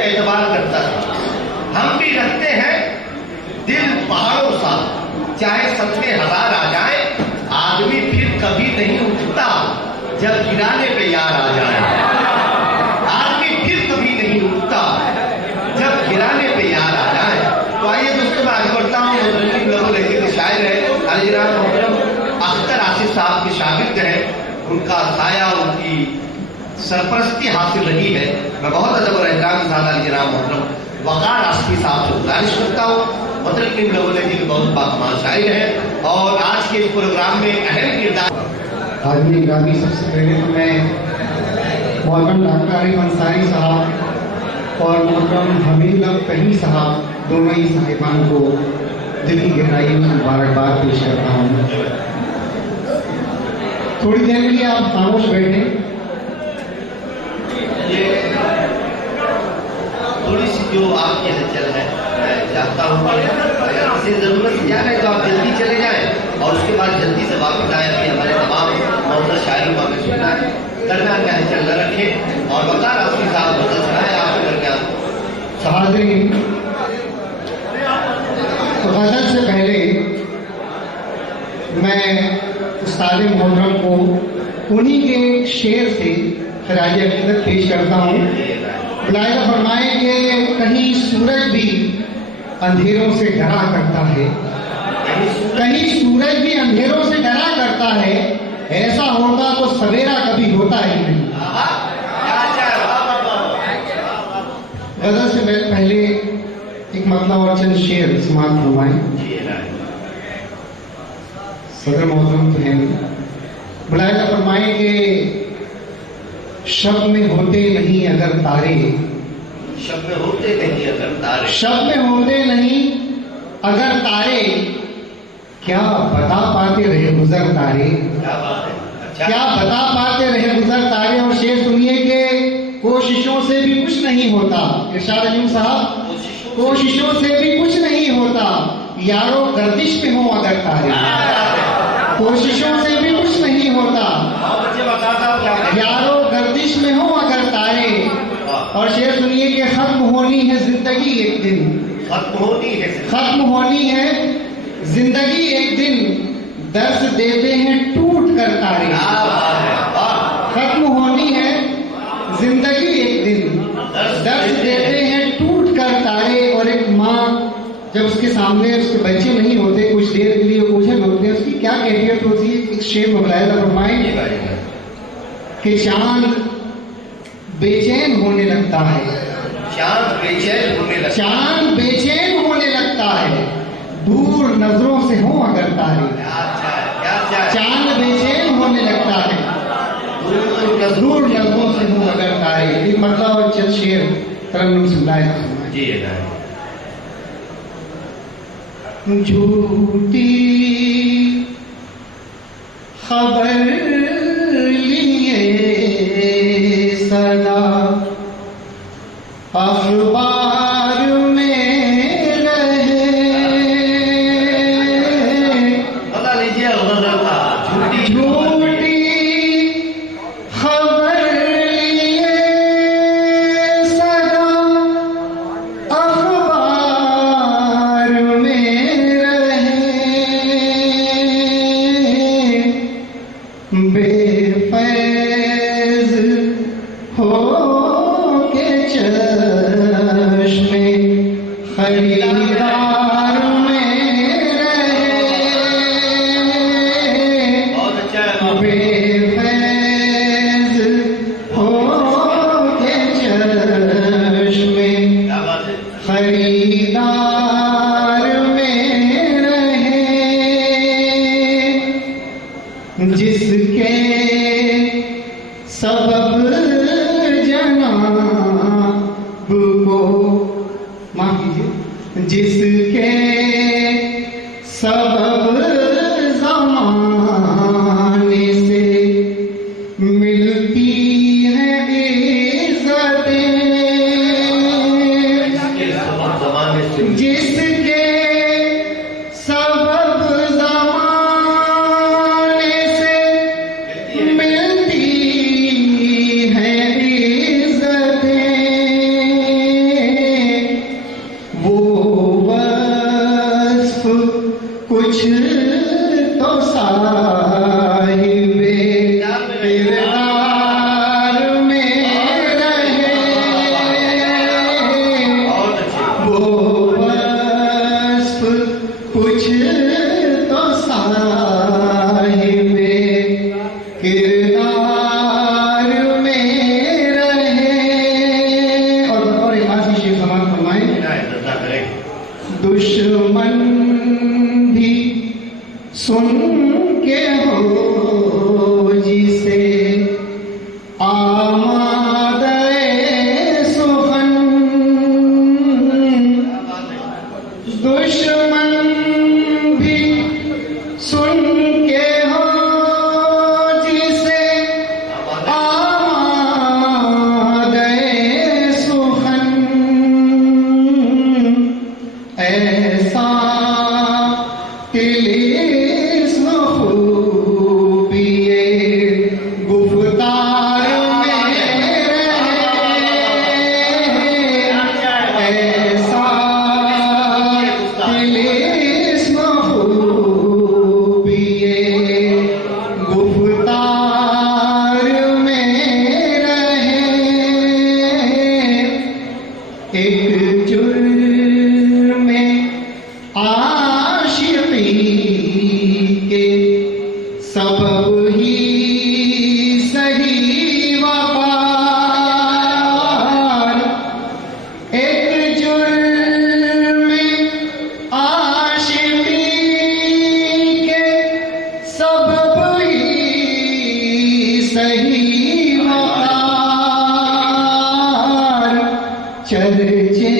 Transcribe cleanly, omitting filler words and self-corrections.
एतबार करता है। हम भी रखते हैं दिल पहाड़ों सा, चाहे सबके हजार आ जाए, आदमी फिर कभी नहीं उठता जब गिराने पे यार आ जाए। आदमी फिर कभी नहीं उठता जब गिराने पे यार आ जाए। तो आइए दोस्तों, मैं आगे बढ़ता हूँ। के शायर है अलीराम मोहतरम अख्तर आसिफ साहब के शागिर्द हैं। उनका साया, उनकी सरपरस्ती हासिल रही है। मैं बहुत अदब और एहतराम के साथ अलीराम मोहतरम वकार आसिफी साहब से गुजारिश करता हूँ। मतलब बहुत बाकमाल शायर है और आज के इस प्रोग्राम में अहम किरदार। आदमी ग्रामी, सबसे पहले तो मैं मोहतरम डॉक्टर आरिफ अंसारी साहब और मोहतरम हमीद कहीं साहब, दोनों ही साहिबान को दिल की गहराई में मुबारकबाद पेश करता हूँ। थोड़ी देर के लिए आप खामोश बैठे। थोड़ी सी जो आपकी हलचल है, मैं चाहता हूँ अगर किसी जरूरत से जाना है तो आप जल्दी चले जाएं और उसके बाद जल्दी से वापस आए कि हमारे तमाम मौजूदा शायरों का हमें सुनना है। दरमियान में हलचल न रखें और वकार आसिफी साहब बदल सुनाए आपके दरमियान। हाज़रीन, गज़ल से पहले मैं उस्ताद मोहतरम को उन्हीं के शेर से खराज अकीदत पेश करता हूँ। बुलाया फरमाए कि कहीं सूरज भी अंधेरों से डरा करता है, कहीं सूरज भी अंधेरों से डरा करता है, ऐसा होता तो सवेरा कभी होता ही नहीं। गज़ल से पहले एक मतलब और चंद शेर समाप्त फरमाए। सदर मोहतरम तो है, बुलाया फरमाए कि शब में होते नहीं अगर तारे, शब में होते नहीं अगर तारे, शब में होते नहीं अगर तारे, क्या बता पाते रहे गुजर तारे, क्या बात है। अच्छा। क्या बता पाते रहे गुजर तारे। और शेर सुनिए कि कोशिशों से भी कुछ नहीं होता। इरशाद अलीम साहब, कोशिशों से भी कुछ नहीं होता, यारो गर्दिश में हो अगर तारे, कोशिशों से भी कुछ नहीं होता, यारो गर्दिश में हो अगर तारे। और शेर सुनिए कि खत्म होनी है जिंदगी एक दिन, खत्म होनी है, खत्म होनी है जिंदगी एक दिन, दर्द देते हैं टूट कर तारे। खत्म होनी है जिंदगी एक दिन, दर्द देते हैं टूट कर तारे। और एक माँ जब उसके सामने उसके बच्चे नहीं होते, कुछ देर के लिए ओझल होते हैं, उसकी क्या कैफियत होती है। एक शेर में बुलाया फरमाए कि चांद बेचैन होने लगता है, चांद बेचैन होने लगता है, चांद बेचैन होने लगता है, दूर नजरों से हो अगर तारे। चांद बेचैन होने लगता है, दूर नजरों से हो अगर तारे। एक मतलब और चंद शेर तरन्नुम सुनाया जी। झूठी खबर लिए सदा अखबार में रहे, बता लीजिए झूठी खबर लिए सदा अखबार में रहे, बेफैज हो के चल दुश्मन भी सुन के हो जिसे आमादे सुखन, दुश्मन भी सुन के हो जिसे आमादे सुखन, ऐसा तिलिस्म खूबिए गुफ्तार में रहे, ऐसा तिलिस्म खूबिए गुफ्तार में रहे, एक जुर्म में आशिकी के सबब ही सही वफार, एक जुर्म में आशिकी के सबब ही सही वफार, चर्चे